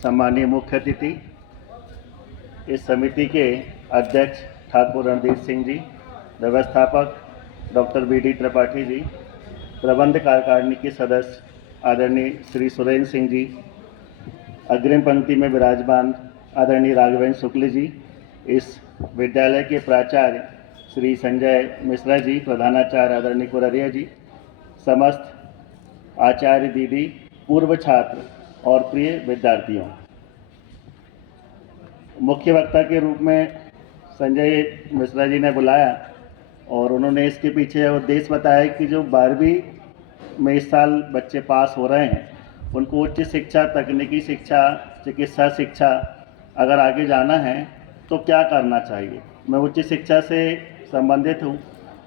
सम्मानीय मुख्य अतिथि, इस समिति के अध्यक्ष ठाकुर रणदीप सिंह जी, व्यवस्थापक डॉक्टर BD त्रिपाठी जी, प्रबंध कार्यकारिणी के सदस्य आदरणीय श्री सुरेंद्र सिंह जी, अग्रिम पंक्ति में विराजमान आदरणीय राघवेंद्र शुक्ल जी, इस विद्यालय के प्राचार्य श्री संजय मिश्रा जी, प्रधानाचार्य आदरणीय कुररिया जी, समस्त आचार्य दीदी, पूर्व छात्र और प्रिय विद्यार्थियों, मुख्य वक्ता के रूप में संजय मिश्रा जी ने बुलाया और उन्होंने इसके पीछे उद्देश्य बताया कि जो 12वीं में इस साल बच्चे पास हो रहे हैं उनको उच्च शिक्षा, तकनीकी शिक्षा, चिकित्सा शिक्षा अगर आगे जाना है तो क्या करना चाहिए। मैं उच्च शिक्षा से संबंधित हूँ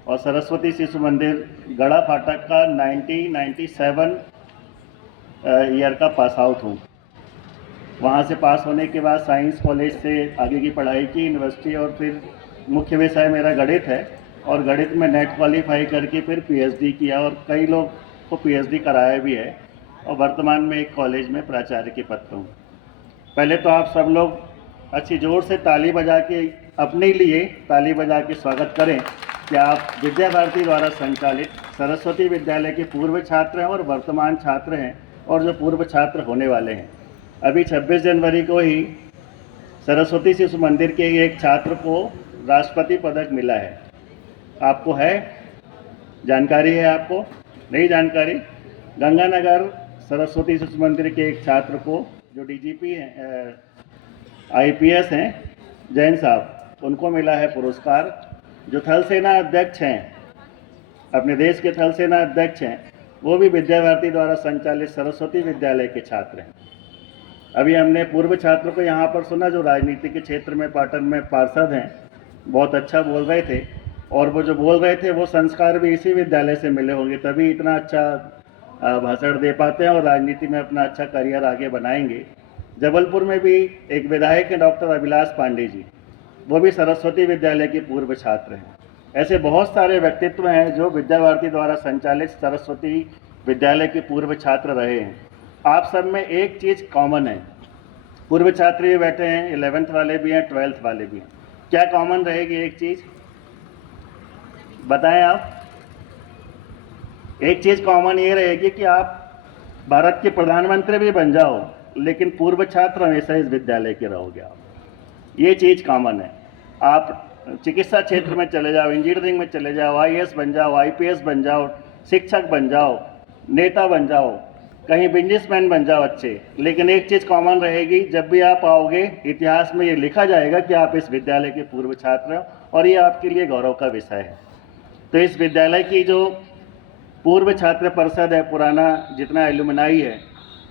और सरस्वती शिशु मंदिर गड़ा फाटक का 1997 ईयर का पास आउट हूँ। वहाँ से पास होने के बाद साइंस कॉलेज से आगे की पढ़ाई की यूनिवर्सिटी, और फिर मुख्य विषय मेरा गणित है और गणित में नेट क्वालिफाई करके फिर PhD किया और कई लोग को PhD कराया भी है और वर्तमान में एक कॉलेज में प्राचार्य के पद पर हूँ। पहले तो आप सब लोग अच्छी जोर से ताली बजा के अपने लिए ताली बजा के स्वागत करें कि आप विद्या भारती द्वारा संचालित सरस्वती विद्यालय के पूर्व छात्र हैं और वर्तमान छात्र हैं और जो पूर्व छात्र होने वाले हैं। अभी 26 जनवरी को ही सरस्वती शिशु मंदिर के एक छात्र को राष्ट्रपति पदक मिला है। आपको है जानकारी? है आपको नहीं जानकारी? गंगानगर सरस्वती शिशु मंदिर के एक छात्र को जो DGP हैं, IPS हैं, जैन साहब, उनको मिला है पुरस्कार। जो थल सेना अध्यक्ष हैं, अपने देश के थल सेना अध्यक्ष हैं, वो भी विद्या भारती द्वारा संचालित सरस्वती विद्यालय के छात्र हैं। अभी हमने पूर्व छात्रों को यहाँ पर सुना जो राजनीति के क्षेत्र में पाटन में पार्षद हैं, बहुत अच्छा बोल रहे थे और वो जो बोल रहे थे वो संस्कार भी इसी विद्यालय से मिले होंगे, तभी इतना अच्छा भाषण दे पाते हैं और राजनीति में अपना अच्छा करियर आगे बनाएंगे। जबलपुर में भी एक विधायक हैं डॉक्टर अभिलाष पांडे जी, वो भी सरस्वती विद्यालय के पूर्व छात्र हैं। ऐसे बहुत सारे व्यक्तित्व हैं जो विद्या भारती द्वारा संचालित सरस्वती विद्यालय के पूर्व छात्र रहे हैं। आप सब में एक चीज़ कॉमन है, पूर्व छात्र भी बैठे हैं, 11th वाले भी हैं, 12th वाले भी हैं। क्या कॉमन रहेगी? एक चीज़ बताएं आप। एक चीज़ कॉमन ये रहेगी कि आप भारत के प्रधानमंत्री भी बन जाओ लेकिन पूर्व छात्र हमेशा इस विद्यालय के रहोगे आप। ये चीज़ कॉमन है। आप चिकित्सा क्षेत्र में चले जाओ, इंजीनियरिंग में चले जाओ, IAS बन जाओ, IPS बन जाओ, शिक्षक बन जाओ, नेता बन जाओ, कहीं बिजनेसमैन बन जाओ अच्छे, लेकिन एक चीज़ कॉमन रहेगी, जब भी आप आओगे इतिहास में ये लिखा जाएगा कि आप इस विद्यालय के पूर्व छात्र हो और ये आपके लिए गौरव का विषय है। तो इस विद्यालय की जो पूर्व छात्र परिषद है, पुराना जितना एलुमनाई है,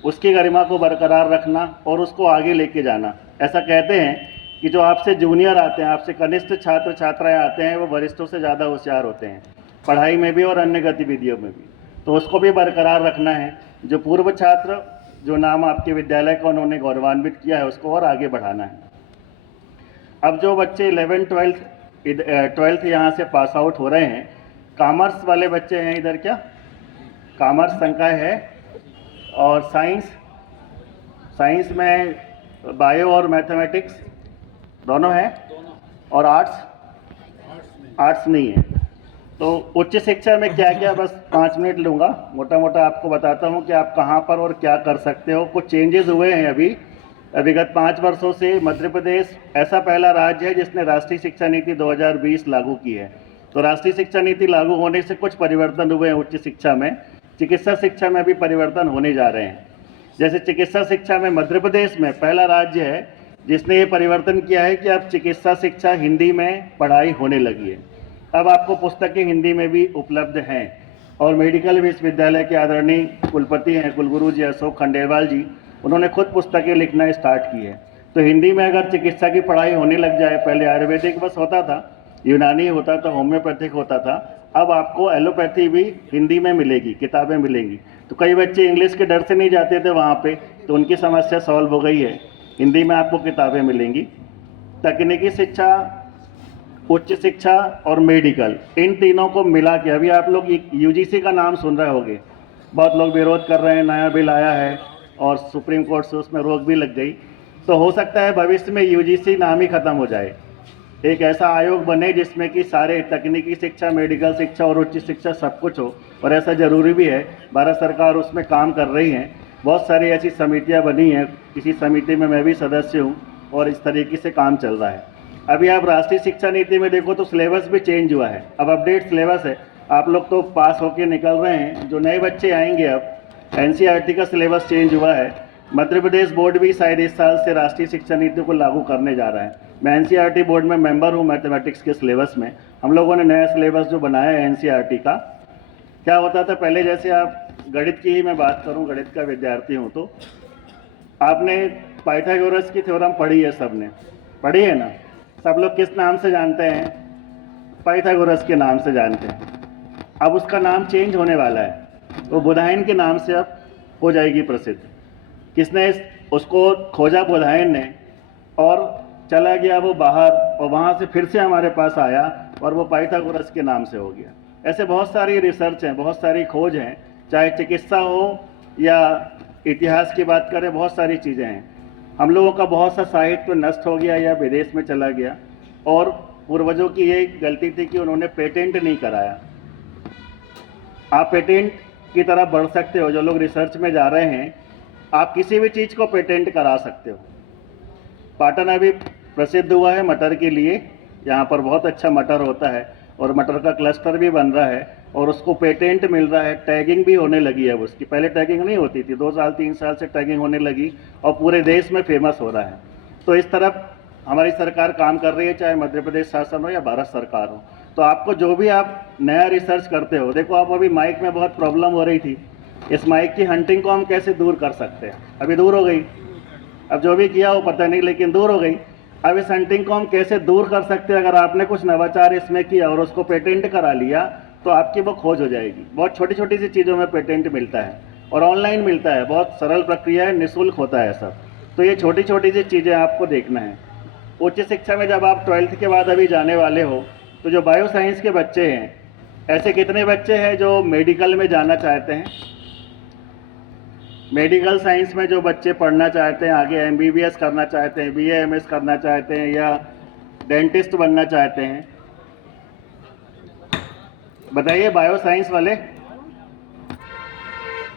उसकी गरिमा को बरकरार रखना और उसको आगे लेके जाना। ऐसा कहते हैं कि जो आपसे जूनियर आते हैं, आपसे कनिष्ठ छात्र छात्राएं आते हैं, वो वरिष्ठों से ज़्यादा होशियार होते हैं, पढ़ाई में भी और अन्य गतिविधियों में भी। तो उसको भी बरकरार रखना है। जो पूर्व छात्र जो नाम आपके विद्यालय का उन्होंने गौरवान्वित किया है उसको और आगे बढ़ाना है। अब जो बच्चे 11th 12th यहाँ से पास आउट हो रहे हैं, कॉमर्स वाले बच्चे हैं इधर, क्या कॉमर्स संकाय है, और साइंस में बायो और मैथमेटिक्स दोनों है, और आर्ट्स नहीं है। तो उच्च शिक्षा में क्या क्या, बस 5 मिनट लूँगा, मोटा मोटा आपको बताता हूँ कि आप कहाँ पर और क्या कर सकते हो। कुछ चेंजेस हुए हैं अभी विगत 5 वर्षों से। मध्य प्रदेश ऐसा पहला राज्य है जिसने राष्ट्रीय शिक्षा नीति 2020 लागू की है। तो राष्ट्रीय शिक्षा नीति लागू होने से कुछ परिवर्तन हुए हैं उच्च शिक्षा में। चिकित्सा शिक्षा में भी परिवर्तन होने जा रहे हैं। जैसे चिकित्सा शिक्षा में मध्य प्रदेश में पहला राज्य है जिसने ये परिवर्तन किया है कि अब चिकित्सा शिक्षा हिंदी में पढ़ाई होने लगी है। अब आपको पुस्तकें हिंदी में भी उपलब्ध हैं और मेडिकल विश्वविद्यालय के आदरणीय कुलपति हैं कुलगुरु जी अशोक खंडेलवाल जी, उन्होंने खुद पुस्तकें लिखना स्टार्ट की है। तो हिंदी में अगर चिकित्सा की पढ़ाई होने लग जाए, पहले आयुर्वेदिक बस होता था, यूनानी होता था, होम्योपैथिक होता था, अब आपको एलोपैथी भी हिंदी में मिलेगी, किताबें मिलेंगी। तो कई बच्चे इंग्लिश के डर से नहीं जाते थे वहाँ पे, तो उनकी समस्या सॉल्व हो गई है, हिंदी में आपको किताबें मिलेंगी। तकनीकी शिक्षा, उच्च शिक्षा और मेडिकल, इन तीनों को मिला के अभी आप लोग UGC का नाम सुन रहे होंगे, बहुत लोग विरोध कर रहे हैं, नया बिल आया है और सुप्रीम कोर्ट से उसमें रोक भी लग गई। तो हो सकता है भविष्य में यूजीसी नाम ही ख़त्म हो जाए, एक ऐसा आयोग बने जिसमें कि सारे तकनीकी शिक्षा, मेडिकल शिक्षा और उच्च शिक्षा सब कुछ हो। और ऐसा ज़रूरी भी है, भारत सरकार उसमें काम कर रही है, बहुत सारी ऐसी समितियां बनी हैं, किसी समिति में मैं भी सदस्य हूं और इस तरीके से काम चल रहा है। अभी आप राष्ट्रीय शिक्षा नीति में देखो तो सिलेबस भी चेंज हुआ है, अब अपडेट सिलेबस है। आप लोग तो पास होके निकल रहे हैं, जो नए बच्चे आएंगे अब एनसीईआरटी का सिलेबस चेंज हुआ है। मध्य प्रदेश बोर्ड भी शायद इस साल से राष्ट्रीय शिक्षा नीति को लागू करने जा रहा है। मैं एनसीईआरटी बोर्ड में मेंबर हूं, मैथमेटिक्स के सिलेबस में हम लोगों ने नया सिलेबस जो बनाया है एनसीईआरटी का। क्या होता था पहले, जैसे आप गणित की ही मैं बात करूं, गणित का विद्यार्थी हूं, तो आपने पाइथागोरस की थ्योरम पढ़ी है, सबने पढ़ी है ना? सब लोग किस नाम से जानते हैं? पाइथागोरस के नाम से जानते हैं। अब उसका नाम चेंज होने वाला है, वो बुधायन के नाम से अब हो जाएगी प्रसिद्ध। किसने उसको खोजा? बुधायन ने, और चला गया वो बाहर, और वहाँ से फिर से हमारे पास आया और वो पाइथागोरस के नाम से हो गया। ऐसे बहुत सारी रिसर्च हैं, बहुत सारी खोज हैं, चाहे चिकित्सा हो या इतिहास की बात करें, बहुत सारी चीज़ें हैं। हम लोगों का बहुत सा साहित्य नष्ट हो गया या विदेश में चला गया, और पूर्वजों की ये गलती थी कि उन्होंने पेटेंट नहीं कराया। आप पेटेंट की तरफ बढ़ सकते हो, जो लोग रिसर्च में जा रहे हैं, आप किसी भी चीज़ को पेटेंट करा सकते हो। पाटन अभी प्रसिद्ध हुआ है मटर के लिए, यहाँ पर बहुत अच्छा मटर होता है और मटर का क्लस्टर भी बन रहा है और उसको पेटेंट मिल रहा है, टैगिंग भी होने लगी है उसकी। पहले टैगिंग नहीं होती थी, 2 साल 3 साल से टैगिंग होने लगी और पूरे देश में फेमस हो रहा है। तो इस तरफ हमारी सरकार काम कर रही है, चाहे मध्य प्रदेश शासन हो या भारत सरकार हो। तो आपको जो भी आप नया रिसर्च करते हो, देखो आप अभी माइक में बहुत प्रॉब्लम हो रही थी, इस माइक की हंटिंग को हम कैसे दूर कर सकते हैं? अभी दूर हो गई, अब जो भी किया वो पता नहीं, लेकिन दूर हो गई। अब इस हंटिंग को हम कैसे दूर कर सकते हैं? अगर आपने कुछ नवाचार इसमें किया और उसको पेटेंट करा लिया तो आपकी वो खोज हो जाएगी। बहुत छोटी छोटी सी चीज़ों में पेटेंट मिलता है और ऑनलाइन मिलता है, बहुत सरल प्रक्रिया है, निःशुल्क होता है सब। तो ये छोटी छोटी सी चीज़ें आपको देखना है। उच्च शिक्षा में जब आप 12th के बाद अभी जाने वाले हो, तो जो बायो साइंस के बच्चे हैं, ऐसे कितने बच्चे हैं जो मेडिकल में जाना चाहते हैं? मेडिकल साइंस में जो बच्चे पढ़ना चाहते हैं, आगे एमबीबीएस करना चाहते हैं, बीएएमएस करना चाहते हैं या डेंटिस्ट बनना चाहते हैं, बताइए। बायो साइंस वाले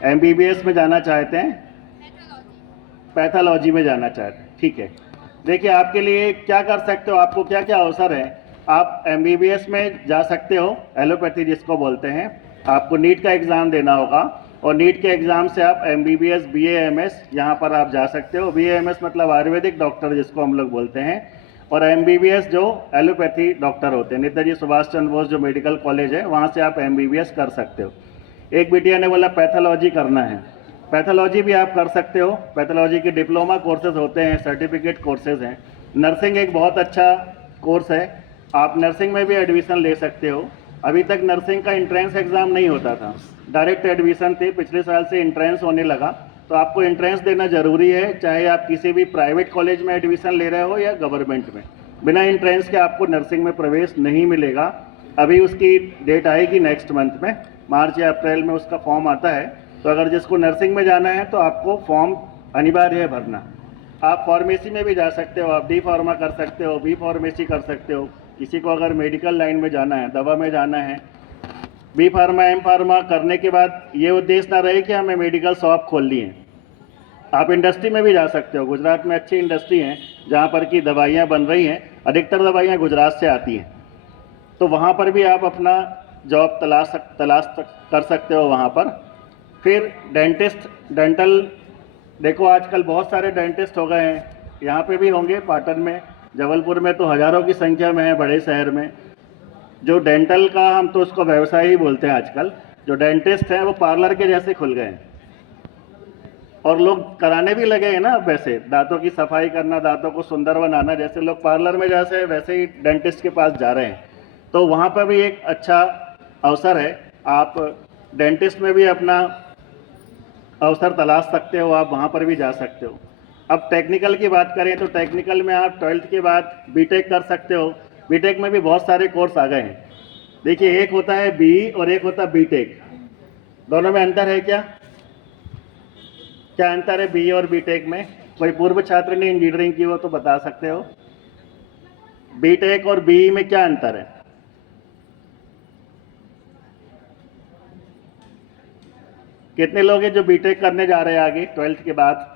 एमबीबीएस में जाना चाहते हैं, पैथोलॉजी में जाना चाहते हैं, ठीक है। देखिए आपके लिए क्या कर सकते हो, आपको क्या क्या अवसर है। आप एमबीबीएस में जा सकते हो, एलोपैथी जिसको बोलते हैं। आपको नीट का एग्ज़ाम देना होगा और नीट के एग्ज़ाम से आप एमबीबीएस, बीएएमएस यहाँ पर आप जा सकते हो। बीएएमएस मतलब आयुर्वेदिक डॉक्टर जिसको हम लोग बोलते हैं, और एमबीबीएस जो एलोपैथी डॉक्टर होते हैं। नेताजी सुभाष चंद्र बोस जो मेडिकल कॉलेज है, वहाँ से आप एमबीबीएस कर सकते हो। एक बिटिया ने बोला पैथोलॉजी करना है, पैथोलॉजी भी आप कर सकते हो। पैथोलॉजी के डिप्लोमा कोर्सेज होते हैं, सर्टिफिकेट कोर्सेज हैं। नर्सिंग एक बहुत अच्छा कोर्स है, आप नर्सिंग में भी एडमिशन ले सकते हो। अभी तक नर्सिंग का एंट्रेंस एग्ज़ाम नहीं होता था, डायरेक्ट एडमिशन थे। पिछले साल से एंट्रेंस होने लगा, तो आपको एंट्रेंस देना ज़रूरी है, चाहे आप किसी भी प्राइवेट कॉलेज में एडमिशन ले रहे हो या गवर्नमेंट में। बिना एंट्रेंस के आपको नर्सिंग में प्रवेश नहीं मिलेगा। अभी उसकी डेट आएगी नेक्स्ट मंथ में, मार्च या अप्रैल में उसका फॉर्म आता है। तो अगर जिसको नर्सिंग में जाना है तो आपको फॉर्म अनिवार्य है भरना। आप फार्मेसी में भी जा सकते हो, आप डी फार्मा कर सकते हो, बी फार्मेसी कर सकते हो। किसी को अगर मेडिकल लाइन में जाना है, दवा में जाना है, बी फार्मा, एम फार्मा करने के बाद ये उद्देश्य ना रहे कि हमें मेडिकल शॉप खोलनी है, आप इंडस्ट्री में भी जा सकते हो। गुजरात में अच्छी इंडस्ट्री हैं जहाँ पर की दवाइयाँ बन रही हैं, अधिकतर दवाइयाँ गुजरात से आती हैं, तो वहाँ पर भी आप अपना जॉब तलाश कर सकते हो वहाँ पर। फिर डेंटिस्ट, डेंटल, देखो आजकल बहुत सारे डेंटिस्ट हो गए हैं, यहाँ पे भी होंगे पाटन में, जबलपुर में तो हज़ारों की संख्या में है, बड़े शहर में। जो डेंटल का, हम तो उसको व्यवसाय ही बोलते हैं आजकल, जो डेंटिस्ट हैं वो पार्लर के जैसे खुल गए हैं और लोग कराने भी लगे हैं ना। अब वैसे दांतों की सफाई करना, दांतों को सुंदर बनाना, जैसे लोग पार्लर में जैसे वैसे ही डेंटिस्ट के पास जा रहे हैं। तो वहाँ पर भी एक अच्छा अवसर है, आप डेंटिस्ट में भी अपना अवसर तलाश सकते हो, आप वहाँ पर भी जा सकते हो। अब टेक्निकल की बात करें तो टेक्निकल में आप 12th के बाद बीटेक कर सकते हो। बीटेक में भी बहुत सारे कोर्स आ गए हैं। देखिए एक होता है बीई और एक होता है बीटेक, दोनों में अंतर है क्या? क्या अंतर है बी और बीटेक में? कोई पूर्व छात्र ने इंजीनियरिंग की हो तो बता सकते हो। बीटेक और बीई में क्या अंतर है? कितने लोग हैं जो बीटेक करने जा रहे हैं आगे 12th के बाद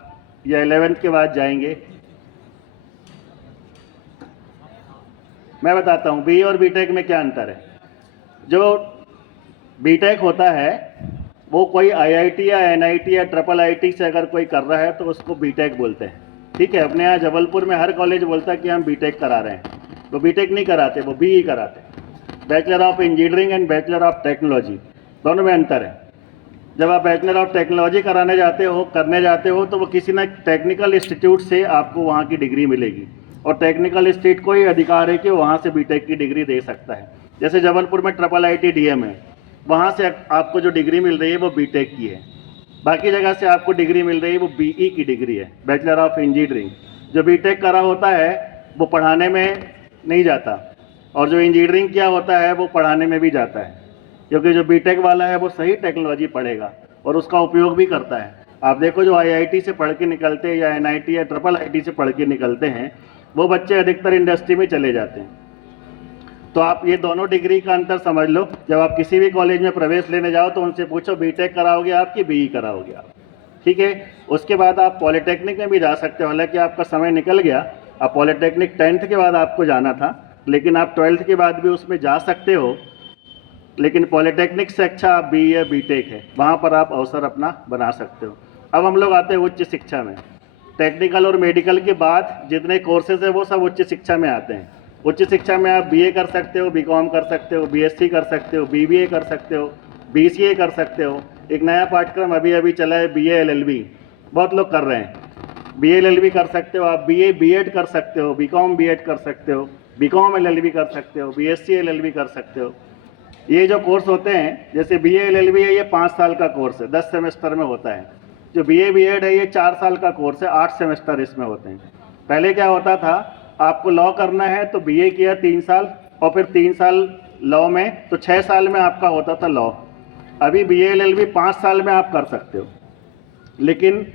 या 11th के बाद जाएंगे? मैं बताता हूँ बी और बीटेक में क्या अंतर है। जो बीटेक होता है वो कोई आईआईटी या एनआईटी या ट्रिपल आईटी से अगर कोई कर रहा है तो उसको बीटेक बोलते हैं। ठीक है, अपने यहाँ जबलपुर में हर कॉलेज बोलता है कि हम बीटेक करा रहे हैं, तो बीटेक नहीं कराते, वो बीई कराते हैं। Bachelor of engineering and bachelor of technology, दोनों में अंतर है। जब आप बैचलर ऑफ टेक्नोलॉजी करने जाते हो तो वो किसी ना टेक्निकल इंस्टीट्यूट से आपको वहाँ की डिग्री मिलेगी, और टेक्निकल इंस्टीट्यूट को ही अधिकार है कि वहाँ से बीटेक की डिग्री दे सकता है। जैसे जबलपुर में ट्रिपल आईटी डीएम है, वहाँ से आपको जो डिग्री मिल रही है वो बीटेक की है। बाकी जगह से आपको डिग्री मिल रही है वो बीई की डिग्री है, बैचलर ऑफ इंजीनियरिंग। जो बीटेक करा होता है वो पढ़ाने में नहीं जाता, और जो इंजीनियरिंग किया होता है वो पढ़ाने में भी जाता है, क्योंकि जो बीटेक वाला है वो सही टेक्नोलॉजी पढ़ेगा और उसका उपयोग भी करता है। आप देखो जो आईआईटी से पढ़ के निकलते हैं या एनआईटी या ट्रिपल आईटी से पढ़ के निकलते हैं, वो बच्चे अधिकतर इंडस्ट्री में चले जाते हैं। तो आप ये दोनों डिग्री का अंतर समझ लो। जब आप किसी भी कॉलेज में प्रवेश लेने जाओ तो उनसे पूछो बीटेक कराओगे आप कि बीई कराओगे आप, ठीक है। उसके बाद आप पॉलिटेक्निक में भी जा सकते हो, हालांकि आपका समय निकल गया। आप पॉलिटेक्निक 10th के बाद आपको जाना था, लेकिन आप 12th के बाद भी उसमें जा सकते हो। लेकिन पॉलिटेक्निक से अच्छा आप बीई या बीटेक है, वहाँ पर आप अवसर अपना बना सकते हो। अब हम लोग आते हैं उच्च शिक्षा में। टेक्निकल और मेडिकल के बाद जितने कोर्सेज है वो सब उच्च शिक्षा में आते हैं। उच्च शिक्षा में आप बीए कर सकते हो, बीकॉम कर सकते हो, बीएससी कर सकते हो, बीबीए कर सकते हो, बीसीए कर सकते हो। एक नया पाठ्यक्रम अभी अभी चला है बीए एलएलबी, बहुत लोग कर रहे हैं। बीए एलएलबी कर सकते हो आप, बीए बीएड कर सकते हो, बीकॉम बीएड कर सकते हो, बीकॉम एलएलबी कर सकते हो, बीएससी एलएलबी कर सकते हो। ये जो कोर्स होते हैं, जैसे बीए एलएलबी है, ये 5 साल का कोर्स है, 10 सेमेस्टर में होता है। जो बीए बीएड है ये 4 साल का कोर्स है, 8 सेमेस्टर इसमें होते हैं। पहले क्या होता था, आपको लॉ करना है तो बीए किया 3 साल और फिर 3 साल लॉ में, तो 6 साल में आपका होता था लॉ। अभी बीए एलएलबी 5 साल में आप कर सकते हो, लेकिन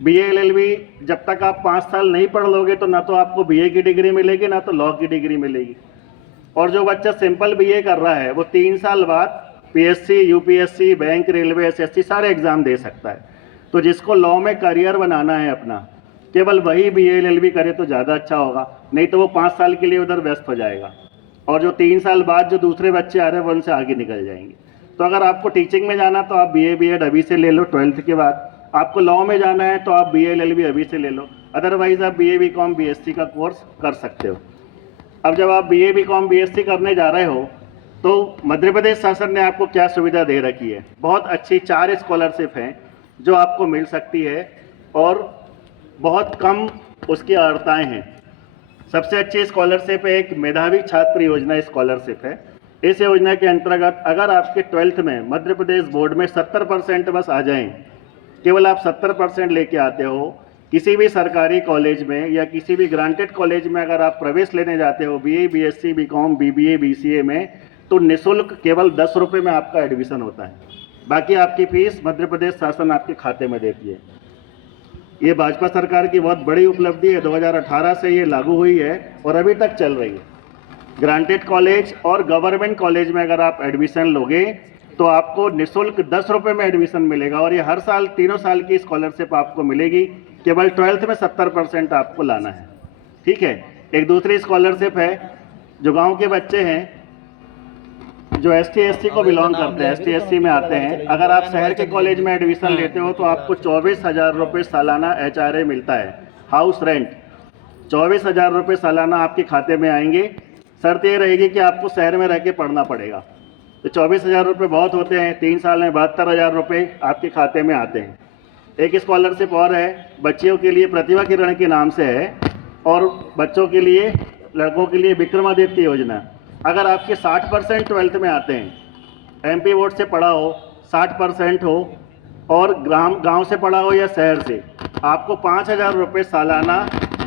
बीए एलएलबी जब तक आप 5 साल नहीं पढ़ लोगे तो ना तो आपको बीए की डिग्री मिलेगी ना तो लॉ की डिग्री मिलेगी। और जो बच्चा सिंपल बीए कर रहा है वो 3 साल बाद PSC, UPSC, bank, railway, SSC सारे एग्जाम दे सकता है। तो जिसको लॉ में करियर बनाना है अपना, केवल वही बीए एलएलबी करे तो ज़्यादा अच्छा होगा, नहीं तो वो 5 साल के लिए उधर व्यस्त हो जाएगा, और जो 3 साल बाद जो दूसरे बच्चे आ रहे हैं वो उनसे आगे निकल जाएंगे। तो अगर आपको टीचिंग में जाना तो आप बीए बीएड अभी से ले लो 12th के बाद। आपको लॉ में जाना है तो आप बीए एलएलबी अभी से ले लो, अदरवाइज आप बीए बीकॉम बीएससी का कोर्स कर सकते हो। अब जब आप बीए बीकॉम बीएससी करने जा रहे हो तो मध्य प्रदेश शासन ने आपको क्या सुविधा दे रखी है। बहुत अच्छी 4 स्कॉलरशिप हैं जो आपको मिल सकती है, और बहुत कम उसकी अर्हताएँ हैं। सबसे अच्छी स्कॉलरशिप एक मेधावी छात्र योजना स्कॉलरशिप है। इस योजना के अंतर्गत अगर आपके 12th में मध्य प्रदेश बोर्ड में 70% बस आ जाएं, केवल आप 70% लेके आते हो, किसी भी सरकारी कॉलेज में या किसी भी ग्रांटेड कॉलेज में अगर आप प्रवेश लेने जाते हो BA BSc BCom BBA BCA में, तो निःशुल्क केवल 10 रुपये में आपका एडमिशन होता है। बाकी आपकी फीस मध्य प्रदेश शासन आपके खाते में देती है। ये भाजपा सरकार की बहुत बड़ी उपलब्धि है, 2018 से ये लागू हुई है और अभी तक चल रही है। ग्रांटेड कॉलेज और गवर्नमेंट कॉलेज में अगर आप एडमिशन लोगे तो आपको निःशुल्क 10 रुपये में एडमिशन मिलेगा, और ये हर साल 3 साल की स्कॉलरशिप आपको मिलेगी। केवल 12th में 70% आपको लाना है, ठीक है। एक दूसरी स्कॉलरशिप है, जो गांव के बच्चे हैं जो एसटी एससी को बिलोंग करते हैं, एसटी एससी में आते हैं, अगर आप शहर के कॉलेज में एडमिशन लेते हो तो आपको 24,000 रुपये सालाना एचआरए मिलता है, हाउस रेंट। 24,000 रुपये सालाना आपके खाते में आएंगे। शर्त ये रहेगी कि आपको शहर में रह के पढ़ना पड़ेगा। तो 24,000 रुपये बहुत होते हैं, 3 साल में 72,000 रुपये आपके खाते में आते हैं। एक स्कॉलरशिप और है, बच्चियों के लिए प्रतिभा किरण के नाम से है, और बच्चों के लिए, लड़कों के लिए विक्रमादित्य योजना। अगर आपके 60% 12th में आते हैं, एमपी बोर्ड से पढ़ा हो, 60% हो, और गांव से पढ़ा हो या शहर से, आपको 5,000 रुपये सालाना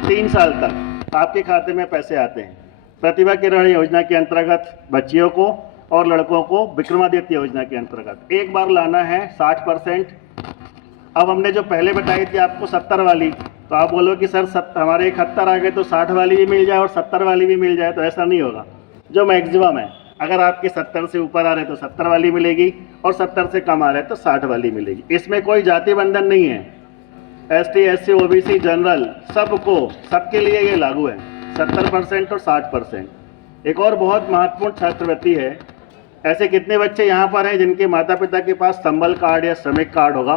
3 साल तक आपके खाते में पैसे आते हैं। प्रतिभा किरण योजना के अंतर्गत बच्चियों को और लड़कों को विक्रमादित्य योजना के अंतर्गत एक बार लाना है 60%, अब हमने जो पहले बताई थी आपको 70 वाली, तो आप बोलो कि सर हमारे 71 आ गए तो 60 वाली भी मिल जाए और 70 वाली भी मिल जाए, तो ऐसा नहीं होगा। जो मैक्सिमम है, अगर आपके 70 से ऊपर आ रहे तो 70 वाली मिलेगी और 70 से कम आ रहे तो 60 वाली मिलेगी। इसमें कोई जाति बंधन नहीं है। ST SC OBC जनरल सबको, सबके लिए ये लागू है, 70% और 60%। एक और बहुत महत्वपूर्ण छात्रवृत्ति है। ऐसे कितने बच्चे यहाँ पर हैं जिनके माता पिता के पास संबल कार्ड या श्रमिक कार्ड होगा?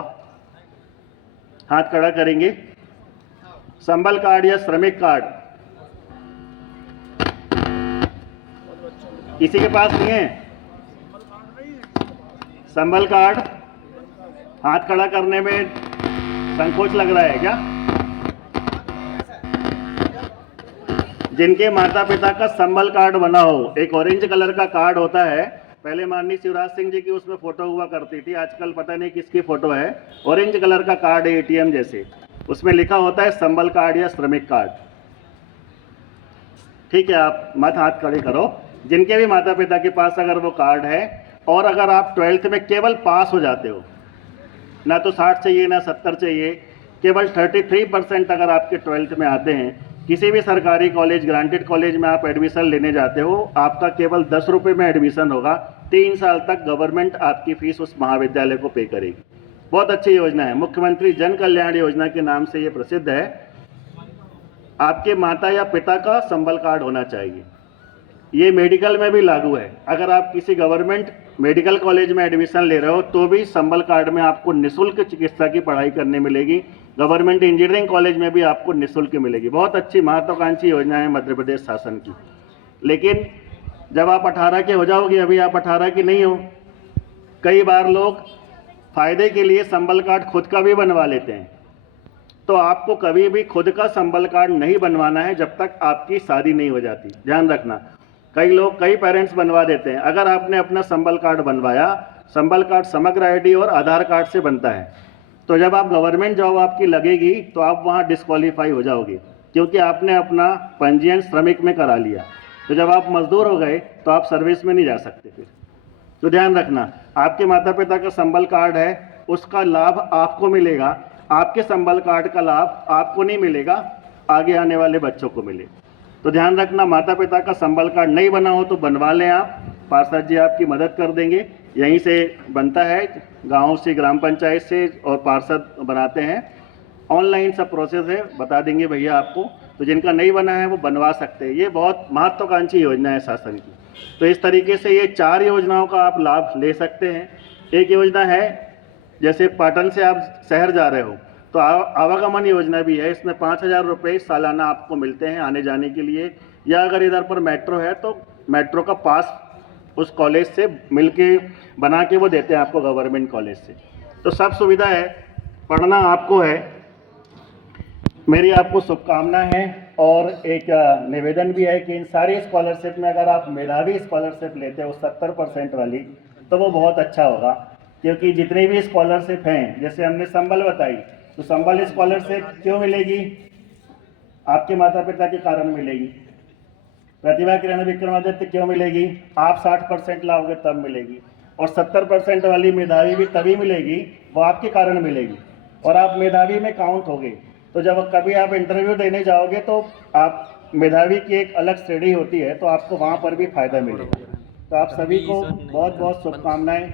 हाथ खड़ा करेंगे। संबल कार्ड या श्रमिक कार्ड किसी के पास नहीं है? संबल कार्ड हाथ खड़ा करने में संकोच लग रहा है क्या? जिनके माता पिता का संबल कार्ड बना हो, एक ऑरेंज कलर का कार्ड होता है, पहले माननीय शिवराज सिंह जी की उसमें फोटो हुआ करती थी, आजकल पता नहीं किसकी फोटो है, ऑरेंज कलर का कार्ड है ATM जैसे, उसमें लिखा होता है संबल कार्ड या श्रमिक कार्ड। ठीक है, आप मत हाथ खड़े करो। जिनके भी माता पिता के पास अगर वो कार्ड है और अगर आप 12th में केवल पास हो जाते हो, ना तो 60 चाहिए ना 70 चाहिए, केवल 33% अगर आपके 12th में आते हैं, किसी भी सरकारी कॉलेज, ग्रांटेड कॉलेज में आप एडमिशन लेने जाते हो, आपका केवल 10 रुपये में एडमिशन होगा। 3 साल तक गवर्नमेंट आपकी फीस उस महाविद्यालय को पे करेगी। बहुत अच्छी योजना है, मुख्यमंत्री जन कल्याण योजना के नाम से ये प्रसिद्ध है। आपके माता या पिता का संबल कार्ड होना चाहिए। ये मेडिकल में भी लागू है। अगर आप किसी गवर्नमेंट मेडिकल कॉलेज में एडमिशन ले रहे हो तो भी संबल कार्ड में आपको निःशुल्क चिकित्सा की पढ़ाई करने मिलेगी। गवर्नमेंट इंजीनियरिंग कॉलेज में भी आपको निःशुल्क मिलेगी। बहुत अच्छी महत्वाकांक्षी योजना है मध्य प्रदेश शासन की। लेकिन जब आप 18 के हो जाओगे, अभी आप 18 की नहीं हो, कई बार लोग फायदे के लिए संबल कार्ड खुद का भी बनवा लेते हैं। तो आपको कभी भी खुद का संबल कार्ड नहीं बनवाना है जब तक आपकी शादी नहीं हो जाती, ध्यान रखना। कई पेरेंट्स बनवा देते हैं। अगर आपने अपना संबल कार्ड बनवाया, संबल कार्ड समग्र ID और आधार कार्ड से बनता है, तो जब आप गवर्नमेंट जॉब आपकी लगेगी तो आप वहाँ डिस्क्वालीफाई हो जाओगे, क्योंकि आपने अपना पंजीयन श्रमिक में करा लिया। तो जब आप मजदूर हो गए तो आप सर्विस में नहीं जा सकते फिर। तो ध्यान रखना, आपके माता पिता का संबल कार्ड है, उसका लाभ आपको मिलेगा। आपके संबल कार्ड का लाभ आपको नहीं मिलेगा, आगे आने वाले बच्चों को मिलेगा। तो ध्यान रखना, माता पिता का संबल कार्ड नहीं बना हो तो बनवा लें आप, पार्षद जी आपकी मदद कर देंगे। यहीं से बनता है, गाँव से, ग्राम पंचायत से, और पार्षद बनाते हैं। ऑनलाइन सब प्रोसेस है, बता देंगे भैया आपको। तो जिनका नहीं बना है वो बनवा सकते हैं। ये बहुत महत्वाकांक्षी योजना है शासन की। तो इस तरीके से ये 4 योजनाओं का आप लाभ ले सकते हैं। एक योजना है, जैसे पाटन से आप शहर जा रहे हो तो आवागमन योजना भी है। इसमें 5,000 रुपये सालाना आपको मिलते हैं आने जाने के लिए। या अगर इधर पर मेट्रो है तो मेट्रो का पास उस कॉलेज से मिलके बना के वो देते हैं आपको गवर्नमेंट कॉलेज से। तो सब सुविधा है, पढ़ना आपको है। मेरी आपको शुभकामना है और एक निवेदन भी है कि इन सारी स्कॉलरशिप में अगर आप मेधावी स्कॉलरशिप लेते हो 70% वाली, तो वो बहुत अच्छा होगा। क्योंकि जितनी भी स्कॉलरशिप हैं, जैसे हमने संबल बताई, तो संबल स्कॉलरशिप क्यों मिलेगी? आपके माता पिता के कारण मिलेगी। प्रतिभा किरण विक्रमादित्य क्यों मिलेगी? आप 60% लाओगे तब मिलेगी। और 70% वाली मेधावी भी तभी मिलेगी, वो आपके कारण मिलेगी और आप मेधावी में काउंट होगे। तो जब कभी आप इंटरव्यू देने जाओगे तो आप मेधावी की एक अलग श्रेणी होती है, तो आपको वहाँ पर भी फायदा मिलेगा। तो आप सभी को बहुत बहुत शुभकामनाएं।